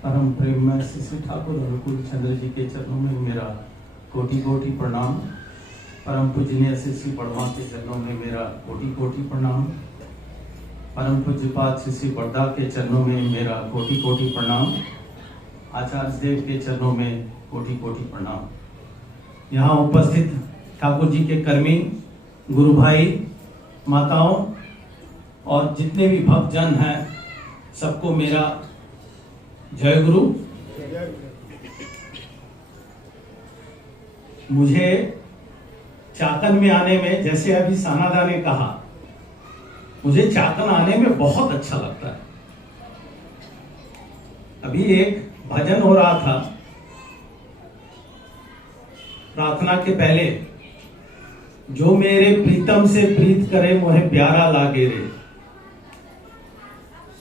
परम प्रेम में श्री ठाकुर अनुकूल चंद्र जी के चरणों में मेरा कोटि कोटि प्रणाम। परम पूजनीय श्री बड़वा के चरणों में मेरा कोटि कोटि प्रणाम। परम पूज्यपाद श्री बड़दा के चरणों में मेरा कोटि कोटि प्रणाम। आचार्य देव के चरणों में कोटि कोटि प्रणाम। यहाँ उपस्थित ठाकुर जी के कर्मी, गुरु भाई, माताओं और जितने भी भक्त जन हैं, सबको मेरा जय गुरु। मुझे चाकन में आने में, जैसे अभी सानादा ने कहा, मुझे चाकन आने में बहुत अच्छा लगता है। अभी एक भजन हो रहा था प्रार्थना के पहले, जो मेरे प्रीतम से प्रीत करे मोहे प्यारा लागे रे।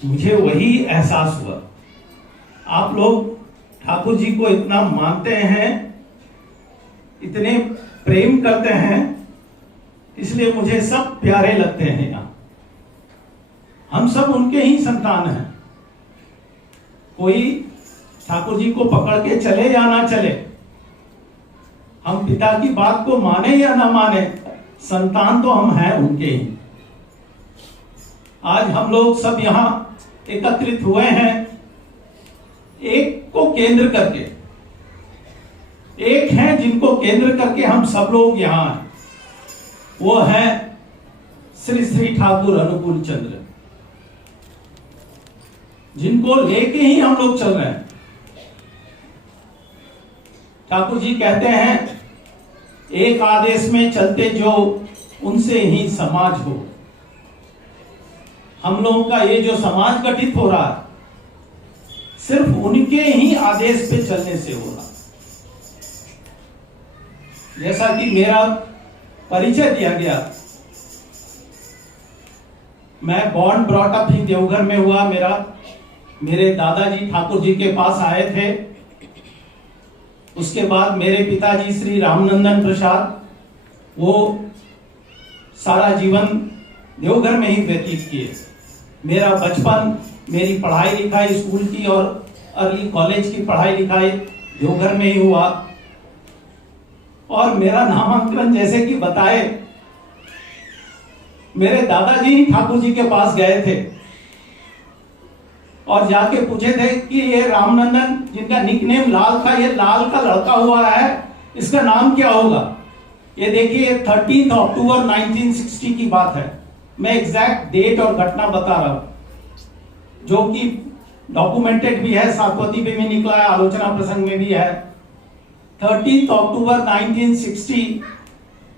मुझे वही एहसास हुआ। आप लोग ठाकुर जी को इतना मानते हैं, इतने प्रेम करते हैं, इसलिए मुझे सब प्यारे लगते हैं। यहाँ हम सब उनके ही संतान हैं। कोई ठाकुर जी को पकड़ के चले या ना चले, हम पिता की बात को माने या ना माने, संतान तो हम हैं उनके ही। आज हम लोग सब यहां एकत्रित हुए हैं एक को केंद्र करके। एक है जिनको केंद्र करके हम सब लोग यहां हैं, वो है श्री श्री ठाकुर अनुकूल चंद्र, जिनको लेके ही हम लोग चल रहे हैं। ठाकुर जी कहते हैं, एक आदेश में चलते जो उनसे ही समाज हो। हम लोगों का ये जो समाज गठित हो रहा है, सिर्फ उनके ही आदेश पे चलने से हो रहा। जैसा कि मेरा परिचय दिया गया, मैं बॉर्न ब्रॉट अप ही देवघर में हुआ। मेरे दादाजी ठाकुर जी के पास आए थे। उसके बाद मेरे पिताजी श्री रामनंदन प्रसाद, वो सारा जीवन देवघर में ही व्यतीत किए। मेरा बचपन, मेरी पढ़ाई लिखाई स्कूल की और अर्ली कॉलेज की पढ़ाई लिखाई देवघर में ही हुआ। और मेरा नामांकन, जैसे कि बताए, मेरे दादाजी ही ठाकुर जी के पास गए थे और जाके पूछे थे कि ये रामनंदन, जिनका निकनेम लाल था, ये लाल का लड़का हुआ है, इसका नाम क्या होगा। ये देखिए 13 अक्टूबर 1960 की बात है। मैं एग्जैक्ट डेट और घटना बता रहा हूं, जो कि डॉक्यूमेंटेड भी है, सातवती पे भी निकला है, आलोचना प्रसंग में भी है। 13 अक्टूबर 1960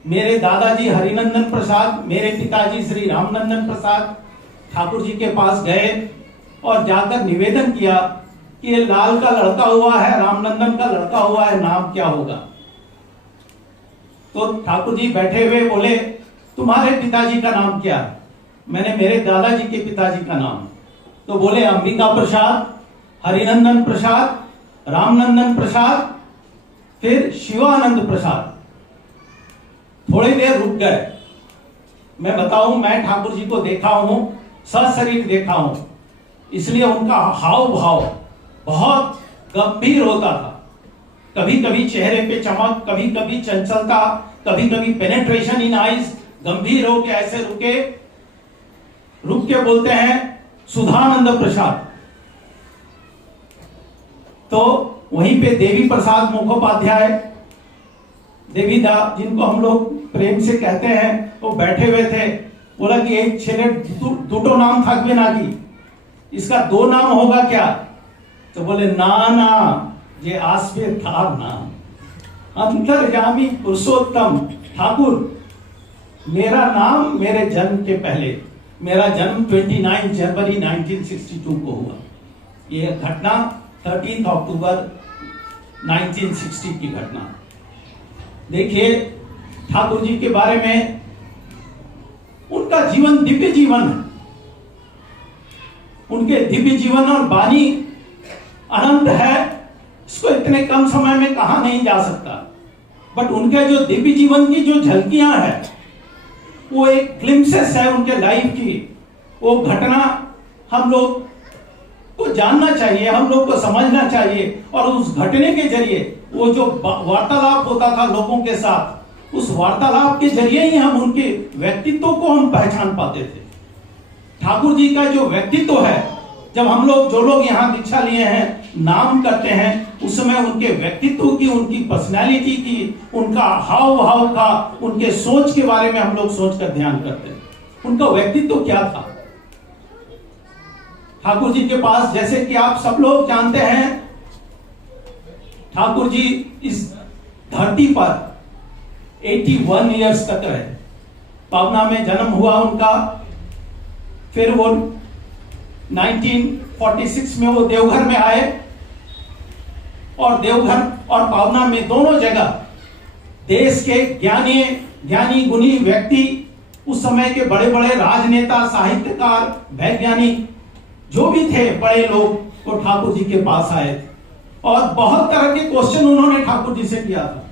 मेरे दादाजी हरिनंदन प्रसाद, मेरे पिताजी श्री रामनंदन प्रसाद ठाकुर जी के पास गए और जाकर निवेदन किया कि ये लाल का लड़का हुआ है, रामनंदन का लड़का हुआ है, नाम क्या होगा। तो ठाकुर जी बैठे हुए बोले, तुम्हारे पिताजी का नाम क्या है। मैंने मेरे दादाजी के पिताजी का नाम, तो बोले अंबिका प्रसाद, हरिनंदन प्रसाद, रामनंदन प्रसाद, फिर शिवानंद प्रसाद। थोड़ी देर रुक गए। मैं बताऊं, मैं ठाकुर जी को देखा हूं, सशरीर देखा हूं, इसलिए उनका हाव भाव बहुत गंभीर होता था। कभी कभी चेहरे पे चमक, कभी कभी चंचलता, कभी कभी पेनेट्रेशन इन आईज। गंभीर होके ऐसे रुक के बोलते हैं सुधानंद प्रसाद। तो वहीं पे देवी प्रसाद मुखोपाध्याय, देवीदा, जिनको हम लोग प्रेम से कहते हैं, वो बैठे हुए थे। बोला कि एक छेले दुटो नाम थाकबे ना की, इसका दो नाम होगा क्या। तो बोले ना, ये आसवे था नाम अंतर्यामी पुरुषोत्तम ठाकुर। मेरा नाम मेरे जन्म के पहले, मेरा जन्म 29 जनवरी 1962 को हुआ। ये घटना 13 अक्टूबर 1960 की घटना। देखिए ठाकुर जी के बारे में, उनका जीवन दिव्य जीवन है। उनके दिव्य जीवन और वाणी अनंत है, इसको इतने कम समय में कहा नहीं जा सकता। बट उनके जो दिव्य जीवन की जो झलकियां हैं, वो एक ग्लिम्पसेस है उनके लाइफ की। वो घटना हम लोग को जानना चाहिए, हम लोग को समझना चाहिए। और उस घटने के जरिए वो जो वार्तालाप होता था लोगों के साथ, उस वार्तालाप के जरिए ही हम उनके व्यक्तित्व को हम पहचान पाते थे। ठाकुर जी का जो व्यक्तित्व है, जब हम लोग जो लोग यहाँ दीक्षा लिए हैं, नाम करते हैं, उस समय उनके व्यक्तित्व की, उनकी पर्सनैलिटी की, उनका हाव भाव का, उनके सोच के बारे में हम लोग सोचकर ध्यान करते हैं। उनका व्यक्तित्व क्या था? ठाकुर जी के पास, जैसे कि आप सब लोग जानते हैं, ठाकुर जी इस धरती पर 81 ईयर्स तक रहे। पावना में जन्म हुआ उनका, फिर वो 1946 में वो देवघर में आए, और देवघर और पावना में दोनों जगह देश के ज्ञानी गुणी व्यक्ति, उस समय के बड़े बड़े राजनेता, साहित्यकार, वैज्ञानिक जो भी थे, बड़े लोग, वो ठाकुर जी के पास आए थे और बहुत तरह के क्वेश्चन उन्होंने ठाकुर जी से किया था।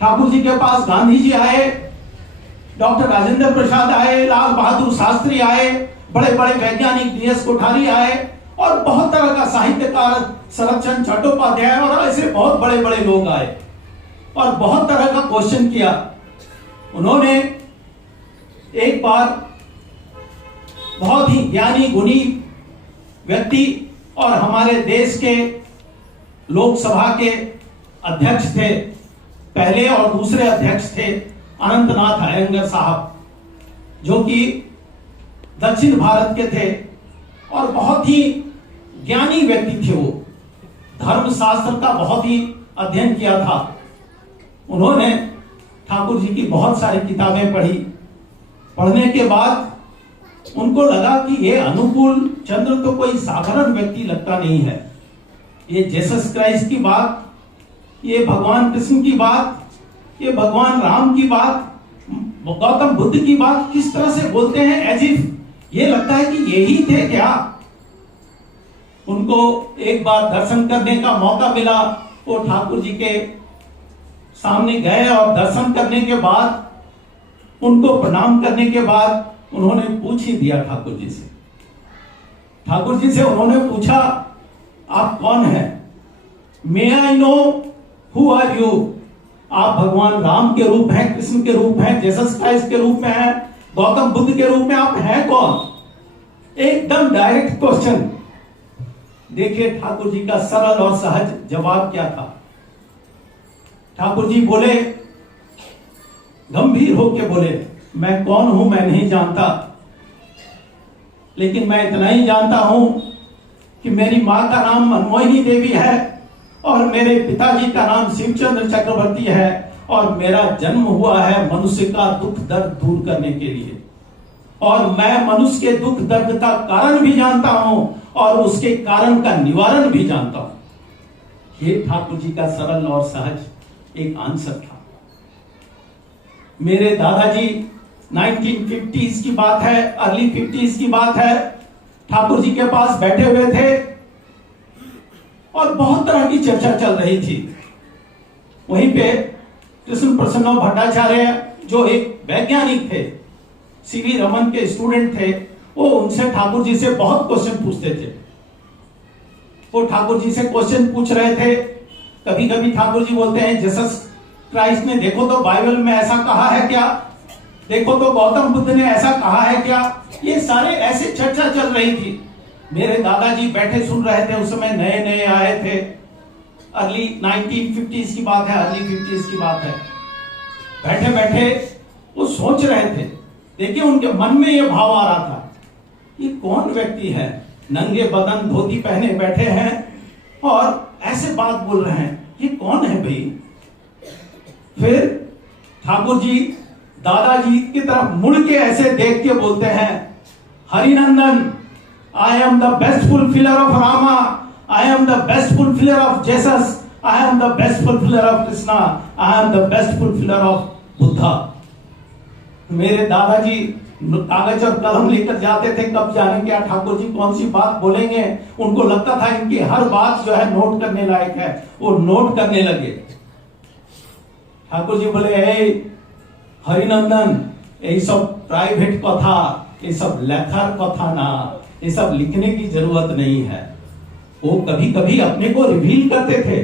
ठाकुर जी के पास गांधी जी आए, डॉक्टर राजेंद्र प्रसाद आए, लाल बहादुर शास्त्री आए, बड़े बड़े वैज्ञानिक DS कोठारी आए, और बहुत तरह का साहित्यकार शरद चंद्र चट्टोपाध्याय, और ऐसे बहुत बड़े बड़े लोग आए और बहुत तरह का क्वेश्चन किया। उन्होंने एक बार बहुत ही ज्ञानी गुणी व्यक्ति और हमारे देश के लोकसभा के अध्यक्ष थे, पहले और दूसरे अध्यक्ष थे अनंतनाथ अयंगर साहब, जो कि दक्षिण भारत के थे और बहुत ही ज्ञानी व्यक्ति थे। वो धर्मशास्त्र का बहुत ही अध्ययन किया था। उन्होंने ठाकुर जी की बहुत सारी किताबें पढ़ी। पढ़ने के बाद उनको लगा कि ये अनुकूल चंद्र तो कोई साधारण व्यक्ति लगता नहीं है। ये जीसस क्राइस्ट की बात, ये भगवान कृष्ण की बात, ये भगवान राम की बात, गौतम बुद्ध की बात किस तरह से बोलते हैं, एज इफ ये लगता है कि यही थे क्या। उनको एक बार दर्शन करने का मौका मिला, वो ठाकुर जी के सामने गए और दर्शन करने के बाद, उनको प्रणाम करने के बाद उन्होंने पूछ ही दिया ठाकुर जी से। ठाकुर जी से उन्होंने पूछा, आप कौन हैं? May I know who are you? आप भगवान राम के रूप हैं, कृष्ण के रूप हैं, जीसस क्राइस्ट के रूप में हैं, गौतम बुद्ध के रूप में आप हैं कौन? एकदम डायरेक्ट क्वेश्चन। देखिए ठाकुर जी का सरल और सहज जवाब क्या था। ठाकुर जी बोले, गंभीर होकर बोले, मैं कौन हूं मैं नहीं जानता, लेकिन मैं इतना ही जानता हूं कि मेरी मां का नाम मनमोहिनी देवी है और मेरे पिताजी का नाम शिवचंद्र चक्रवर्ती है, और मेरा जन्म हुआ है मनुष्य का दुख दर्द दूर करने के लिए, और मैं मनुष्य के दुख दर्द का कारण भी जानता हूं और उसके कारण का निवारण भी जानता हूं। ये ठाकुर जी का सरल और सहज एक आंसर था। मेरे दादाजी 1950s की बात है, अर्ली 50s की बात है, ठाकुर जी के पास बैठे हुए थे और बहुत तरह की चर्चा चल रही थी। वहीं पे कृष्ण प्रसन्न भट्टाचार्य, जो एक वैज्ञानिक थे, सीवी रमन के स्टूडेंट थे, वो उनसे ठाकुर जी से बहुत क्वेश्चन पूछते थे। वो ठाकुर जी से क्वेश्चन पूछ रहे थे। कभी कभी ठाकुर जी बोलते हैं, जीसस क्राइस्ट ने, देखो तो बाइबल में ऐसा कहा है क्या, देखो तो गौतम बुद्ध ने ऐसा कहा है क्या। ये सारे ऐसे चर्चा चल रही थी। मेरे दादाजी बैठे सुन रहे थे, उस समय नए नए आए थे, अर्ली 1950s की बात है, अर्ली 50s की बात है। बैठे बैठे वो सोच रहे थे। देखिए उनके मन में ये भाव आ रहा था, ये कौन व्यक्ति है, नंगे बदन धोती पहने बैठे हैं और ऐसे बात बोल रहे हैं, ये कौन है भाई। फिर ठाकुर जी दादाजी की तरफ मुड़ के ऐसे देख के बोलते हैं, Harinandan, I am the best fulfiller of Rama, I am the best fulfiller of Jesus, I am the best fulfiller of Krishna, I am the best fulfiller of Buddha. मेरे दादाजी कागज और कलम लेकर जाते थे, कब जाने क्या ठाकुर जी कौन सी बात बोलेंगे। उनको लगता था इनकी हर बात जो है नोट करने लायक है, वो नोट करने लगे। ठाकुर जी बोले, हरिनंदन, यही सब प्राइवेट कथा, ये सब लेखार कथा ना, ये सब लिखने की जरूरत नहीं है। वो कभी कभी अपने को रिवील करते थे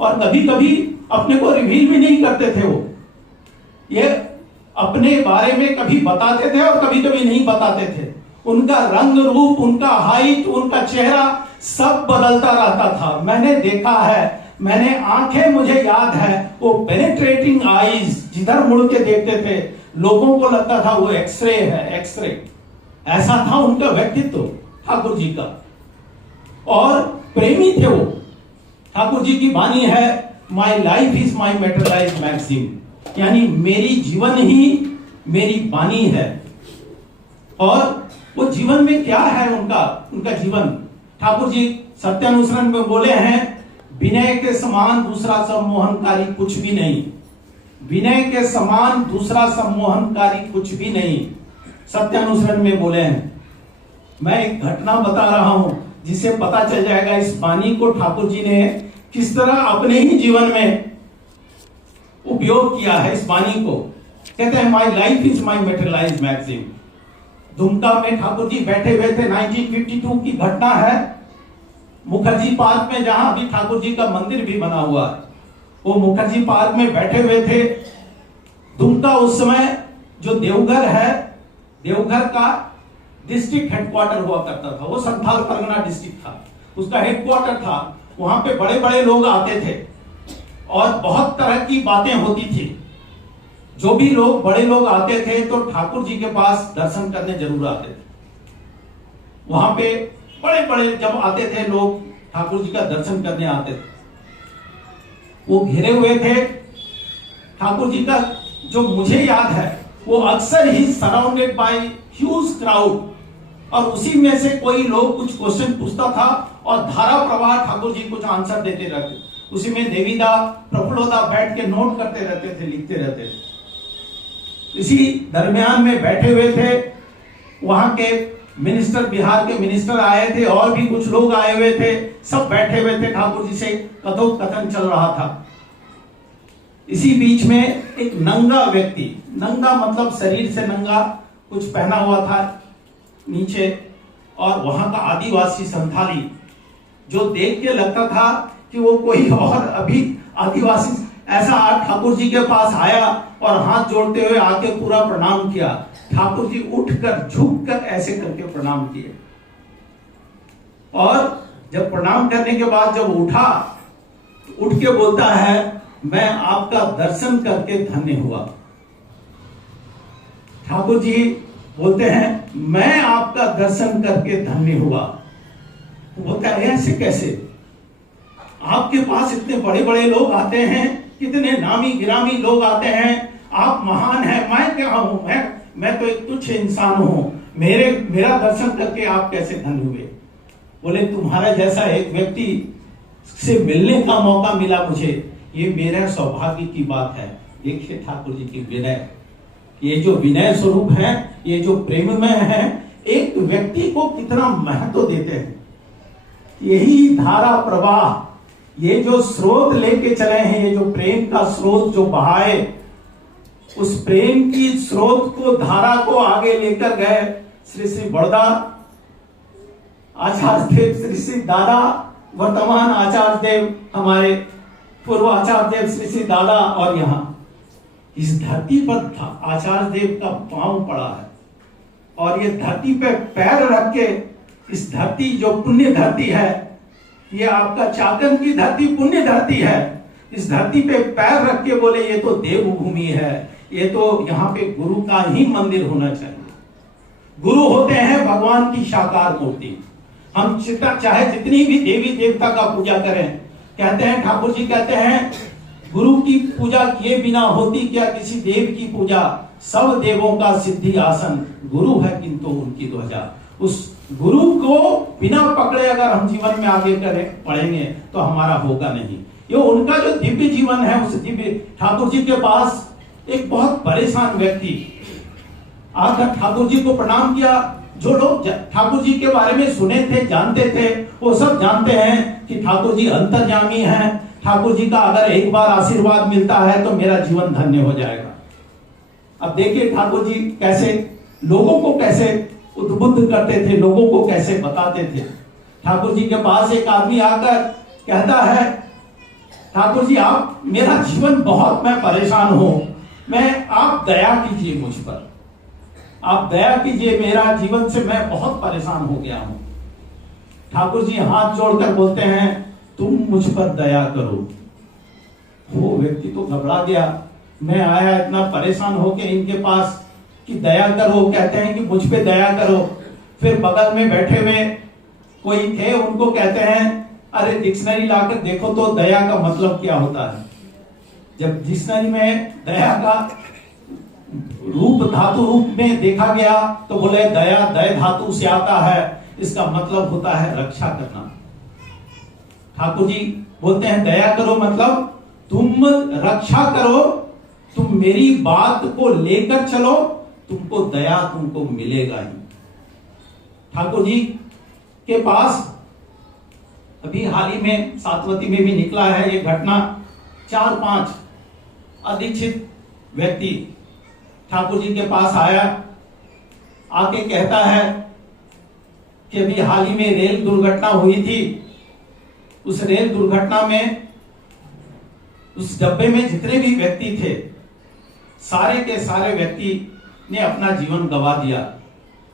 और कभी कभी अपने को रिवील भी नहीं करते थे। वो ये अपने बारे में कभी बताते थे और कभी कभी नहीं बताते थे। उनका रंग रूप, उनका हाइट, उनका चेहरा सब बदलता रहता था। मैंने देखा है, मैंने आंखें, मुझे याद है, वो पेनिट्रेटिंग आईज जिधर मुड़ के देखते थे लोगों को लगता था वो एक्सरे है, एक्सरे। ऐसा था उनका व्यक्तित्व ठाकुर जी का। और प्रेमी थे वो। ठाकुर जी की वाणी है, my life is my materialise maxim, यानी मेरी जीवन ही मेरी वाणी है। और वो जीवन में क्या है उनका जीवन, ठाकुर जी सत्यानुसरण में बोले हैं, विनय के समान दूसरा सम्मोहनकारी कुछ भी नहीं। विनय के समान दूसरा सम्मोहनकारी कुछ भी नहीं, सत्यानुसरण में बोले हैं। मैं एक घटना बता रहा हूं जिससे पता चल जाएगा इस वाणी को ठाकुर जी ने किस तरह अपने ही जीवन में उपयोग किया है। इस वाणी को कहते हैं, my life is my materialise maxim. Dumka में ठाकुर जी बैठे हुए थे, 1952 की घटना है। मुखर्जी पार्क में, जहां अभी ठाकुर जी का मंदिर भी बना हुआ है, वो मुखर्जी पार्क में बैठे हुए थे। दुमका उस समय जो देवघर है, देवघर का डिस्ट्रिक्ट हेडक्वार्टर हुआ करता था। वो संथाल परगना डिस्ट्रिक्ट था, उसका हेडक्वार्टर था। वहां पे बड़े बड़े लोग आते थे और बहुत तरह की बातें होती थी। जो भी लोग, बड़े लोग आते थे तो ठाकुर जी के पास दर्शन करने जरूर आते थे। वहां पे बड़े बड़े जब आते थे लोग, ठाकुर जी का दर्शन करने आते थे। वो घिरे हुए थे ठाकुर जी का, जो मुझे याद है, वो अक्सर ही सराउंडेड बाय ह्यूज क्राउड। और उसी में से कोई लोग कुछ क्वेश्चन पूछता था और धारा प्रवाह ठाकुर जी कुछ आंसर देते रहते। उसी में देवीदा, प्रफुल्लोदा बैठ के नोट करते रहते थे, लिखते रहते थे। इसी दरमियान में बैठे हुए थे वहां के मिनिस्टर, बिहार के मिनिस्टर आए थे और भी कुछ लोग आए हुए थे। सब बैठे हुए थे, ठाकुर जी से कथोपकथन चल रहा था। इसी बीच में एक नंगा व्यक्ति, नंगा मतलब शरीर से नंगा, कुछ पहना हुआ था नीचे, और वहां का आदिवासी संथाली, जो देख के लगता था कि वो कोई और अभी आदिवासी, ऐसा ठाकुर जी के पास आया और हाथ जोड़ते हुए आके पूरा प्रणाम किया। ठाकुर जी उठकर, झुककर ऐसे करके प्रणाम किए। और जब प्रणाम करने के बाद जब उठा, उठ के बोलता है, मैं आपका दर्शन करके धन्य हुआ। ठाकुर जी बोलते हैं, मैं आपका दर्शन करके धन्य हुआ। बोलता है, ऐसे कैसे? आपके पास इतने बड़े बड़े लोग आते हैं, कितने नामी गिरामी लोग आते हैं, आप महान हैं, मैं क्या हूं? मैं तो एक तुच्छ इंसान हूं, मेरा दर्शन करके आप कैसे धन्य हुए? बोले, तुम्हारा जैसा एक व्यक्ति से मिलने का मौका मिला मुझे, ये मेरा सौभाग्य की बात है। देखिए ठाकुर जी की विनय, ये जो विनय स्वरूप है, ये जो प्रेममय है, एक व्यक्ति को कितना महत्व देते हैं। यही धारा प्रवाह, ये जो स्रोत लेके चले हैं, ये जो प्रेम का स्रोत जो बहाए, उस प्रेम की स्रोत को, धारा को आगे लेकर गए श्री श्री बड़दा आचार्य देव, श्री श्री दादा, वर्तमान आचार्य देव, हमारे पूर्व आचार्य देव श्री श्री दादा। और यहाँ इस धरती पर आचार्य देव का पांव पड़ा है, और ये धरती पे पैर रख के, इस धरती जो पुण्य धरती है, ये आपका चाकन की धरती पुण्य धरती है, इस धरती पे पैर रख के बोले, ये तो देवभूमि है, ये तो यहाँ पे गुरु का ही मंदिर होना चाहिए। गुरु होते हैं भगवान की साकार मूर्ति। हम चाहे जितनी भी देवी देवता का पूजा करें, कहते हैं, ठाकुर जी कहते हैं, गुरु की पूजा किए बिना होती क्या किसी देव की पूजा? सब देवों का सिद्धि आसन, गुरु है किंतु उनकी ध्वजा। उस गुरु को बिना पकड़े अगर हम जीवन में आगे पढ़ेंगे तो हमारा होगा नहीं। ये उनका जो दिव्य जीवन है, उस दिव्य ठाकुर जी के पास एक बहुत परेशान व्यक्ति आकर ठाकुर जी को प्रणाम किया। जो लोग ठाकुर जी के बारे में सुने थे, जानते थे, वो सब जानते हैं कि ठाकुर जी अंतर्यामी हैं। ठाकुर जी का अगर एक बार आशीर्वाद मिलता है तो मेरा जीवन धन्य हो जाएगा। अब देखिए ठाकुर जी कैसे लोगों को कैसे उद्बुद्ध करते थे, लोगों को कैसे बताते थे। ठाकुर जी के पास एक आदमी आकर कहता है, ठाकुर जी आप, मेरा जीवन बहुत, मैं परेशान हूं, आप दया कीजिए मुझ पर, आप दया कीजिए, मेरा जीवन से मैं बहुत परेशान हो गया हूं। ठाकुर जी हाथ जोड़कर बोलते हैं, तुम मुझ पर दया करो। वो व्यक्ति तो घबरा गया, मैं आया इतना परेशान होके इनके पास कि दया करो, कहते हैं कि मुझ पे दया करो। फिर बगल में बैठे हुए कोई थे, उनको कहते हैं, अरे डिक्शनरी लाकर देखो तो दया का मतलब क्या होता है। जब डिक्शनरी में दया का रूप धातु रूप में देखा गया तो बोले दया दय धातु से आता है, इसका मतलब होता है रक्षा करना। ठाकुर जी बोलते हैं दया करो मतलब तुम रक्षा करो, तुम मेरी बात को लेकर चलो, तुमको दया तुमको मिलेगा ही। ठाकुर जी के पास अभी हाल ही में सातवती में भी निकला है ये घटना। 4-5 अदीक्षित व्यक्ति ठाकुर जी के पास आया, आके कहता है कि अभी हाल ही में रेल दुर्घटना हुई थी, उस रेल दुर्घटना में उस डब्बे में जितने भी व्यक्ति थे, सारे के सारे व्यक्ति ने अपना जीवन गंवा दिया,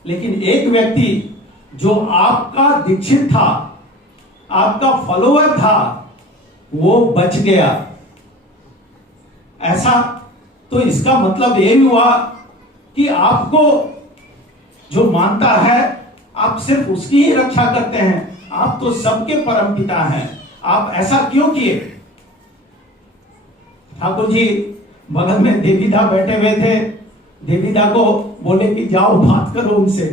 लेकिन एक व्यक्ति जो आपका दीक्षित था, आपका फॉलोअर था, वो बच गया। ऐसा तो इसका मतलब ये हुआ कि आपको जो मानता है आप सिर्फ उसकी ही रक्षा करते हैं, आप तो सबके परमपिता हैं, आप ऐसा क्यों किए। ठाकुर जी बगल में देवीदा बैठे हुए थे, देवीदा को बोले कि जाओ बात करो उनसे।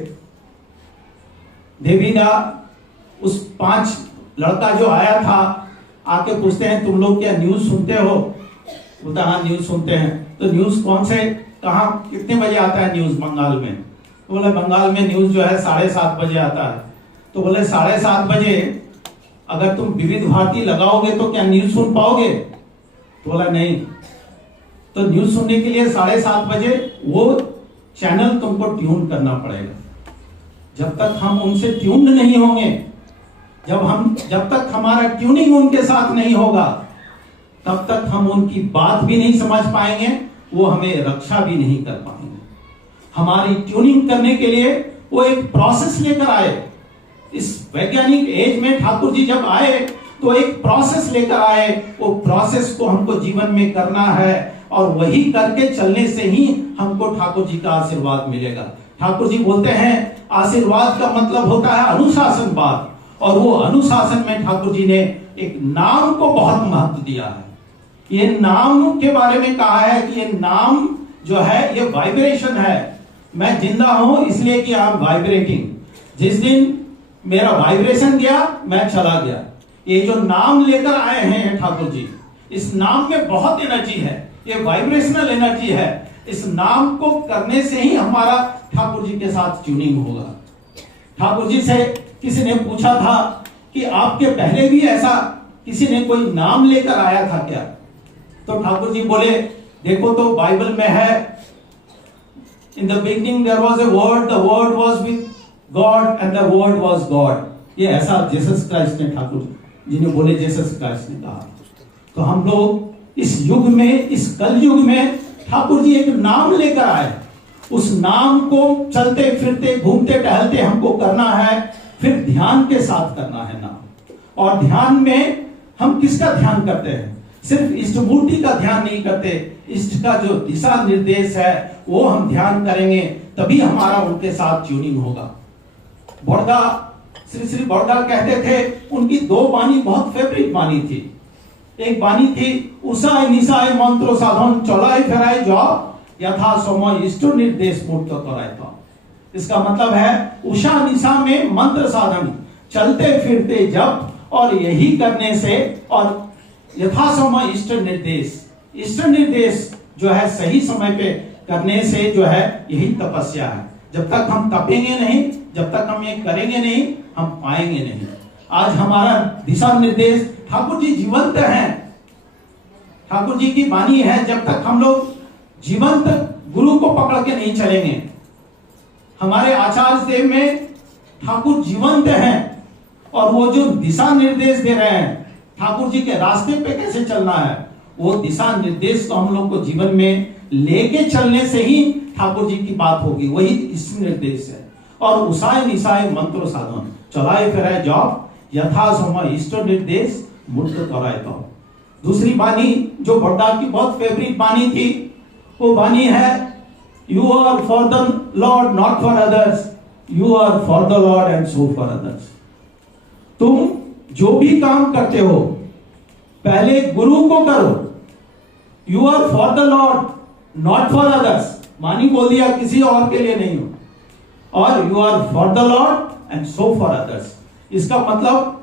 देवीदा उस 5 लड़का जो आया था आके पूछते हैं, तुम लोग क्या न्यूज सुनते हो। बोलता हाँ न्यूज सुनते हैं। तो न्यूज कौन से, कहाँ, कितने बजे आता है न्यूज बंगाल में। तो बोले बंगाल में न्यूज जो है 7:30 बजे आता है। तो बोले 7:30 बजे अगर तुम विविध भारती लगाओगे तो क्या न्यूज सुन पाओगे। तो बोला नहीं, तो न्यूज सुनने के लिए 7:30 बजे वो चैनल तुमको ट्यून करना पड़ेगा। जब तक हम उनसे ट्यून्ड नहीं होंगे, जब तक हमारा ट्यूनिंग उनके साथ नहीं होगा, तब तक हम उनकी बात भी नहीं समझ पाएंगे, वो हमें रक्षा भी नहीं कर पाएंगे। हमारी ट्यूनिंग करने के लिए वो एक प्रोसेस लेकर आए। इस वैज्ञानिक एज में ठाकुर जी जब आए तो एक प्रोसेस लेकर आए, वो प्रोसेस को हमको जीवन में करना है और वही करके चलने से ही हमको ठाकुर जी का आशीर्वाद मिलेगा। ठाकुर जी बोलते हैं आशीर्वाद का मतलब होता है अनुशासन बात, और वो अनुशासन में ठाकुर जी ने एक नाम को बहुत महत्व दिया है। ये नाम के बारे में कहा है कि ये नाम जो है ये वाइब्रेशन है। मैं जिंदा हूं इसलिए कि आई एम वाइब्रेटिंग। जिस दिन मेरा वाइब्रेशन गया मैं चला गया। ये जो नाम लेकर आए हैं ठाकुर जी, इस नाम में बहुत एनर्जी है, ये वाइब्रेशनल एनर्जी है। इस नाम को करने से ही हमारा ठाकुर जी के साथ ट्यूनिंग होगा। ठाकुर जी से किसी ने पूछा था कि आपके पहले भी ऐसा किसी ने कोई नाम लेकर आया था क्या। तो ठाकुर जी बोले देखो तो बाइबल में है, in the beginning there was a word, the word was with God and the word was God. ये ऐसा जीसस क्राइस्ट ने, ठाकुर जी ने बोले, जीसस क्राइस्ट ने कहा। तो हम लोग इस युग में, इस कल युग में ठाकुर जी एक नाम लेकर आए। उस नाम को चलते फिरते घूमते टहलते हमको करना है, फिर ध्यान के साथ करना है नाम। और ध्यान में हम किसका ध्यान करते हैं, सिर्फ इष्ट मूर्ति का ध्यान नहीं करते, इष्ट का जो दिशा निर्देश है वो हम ध्यान करेंगे, तभी हमारा उनके साथ ट्यूनिंग होगा। बड़गा श्री बड़गा कहते थे, उनकी 2 बानी बहुत फेवरेट बानी थी। एक बानी थी उषाय निशाय मंत्र साधन चलाय फेराय जाओ यथा समय इष्ट निर्देश मूर्त कराय था। इसका मतलब है उषा निशा में मंत्र साधन, चलते फिरते जप, और यही करने से, और यथा समय इष्ट निर्देश जो है सही समय पे करने से जो है यही तपस्या है। जब तक हम तपेंगे नहीं, जब तक हम ये करेंगे नहीं, हम पाएंगे नहीं। आज हमारा दिशा निर्देश, ठाकुर जी जीवंत हैं, ठाकुर जी की वाणी है। जब तक हम लोग जीवंत गुरु को पकड़ के नहीं चलेंगे, हमारे आचार्य देव में ठाकुर जीवंत हैं और वो जो दिशा निर्देश दे रहे हैं ठाकुर जी के रास्ते पे कैसे चलना है, वो दिशा निर्देश तो हम लोग को जीवन में लेके चलने से ही ठाकुर जी की बात होगी, वही इष्ट निर्देश है। और उसाय निशाय मंत्र साधन चलाए फिराए जॉब यथा समय इष्ट निर्देश मूर्त कराए तो। दूसरी बानी जो बड्डा की बहुत फेवरेट बानी थी, वो बानी है you are for the Lord not for others, you are for the Lord and so for others. तुम जो भी काम करते हो पहले गुरु को करो, you are for the Lord not for others, मानी बोल दिया किसी और के लिए नहीं हो, और you are for the Lord and so for others. इसका मतलब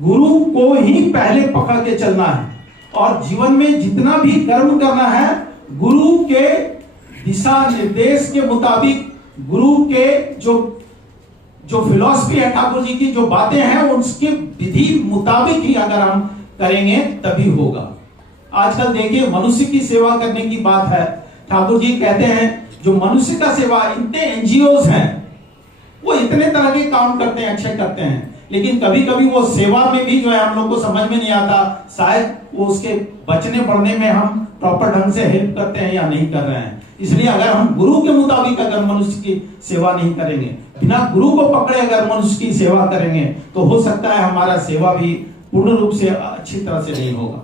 गुरु को ही पहले पकड़ के चलना है और जीवन में जितना भी कर्म करना है गुरु के दिशा निर्देश के मुताबिक, गुरु के जो फिलॉसफी है ठाकुर जी की, जो बातें हैं उसके विधि मुताबिक ही अगर हम करेंगे तभी होगा। आजकल देखिए मनुष्य की सेवा करने की बात है, ठाकुर जी कहते हैं जो मनुष्य का सेवा, इतने एनजीओज हैं वो इतने तरह के काम करते हैं, अच्छे करते हैं, लेकिन कभी कभी वो सेवा में भी जो है हम लोग को समझ में नहीं आता, शायद वो उसके बचने पड़ने में हम प्रॉपर ढंग से हेल्प करते हैं या नहीं कर रहे हैं। इसलिए अगर हम गुरु के मुताबिक अगर मनुष्य की सेवा नहीं करेंगे, बिना गुरु को पकड़े अगर मनुष्य की सेवा करेंगे, तो हो सकता है हमारा सेवा भी पूर्ण रूप से अच्छी तरह से नहीं होगा।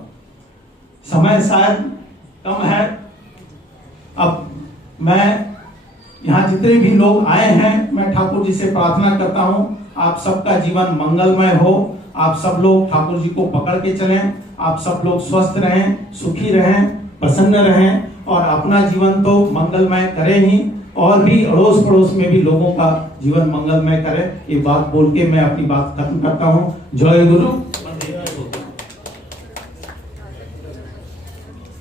समय शायद कम है, अब मैं यहाँ जितने भी लोग आए हैं मैं ठाकुर जी से प्रार्थना करता हूँ आप सबका जीवन मंगलमय हो, आप सब लोग ठाकुर जी को पकड़ के चलें, आप सब लोग स्वस्थ रहें, सुखी रहें, प्रसन्न रहें और अपना जीवन तो मंगलमय करें ही, और भी अड़ोस पड़ोस में भी लोगों का जीवन मंगलमय करें। ये बात बोल के मैं अपनी बात खत्म करता हूँ। जय गुरु।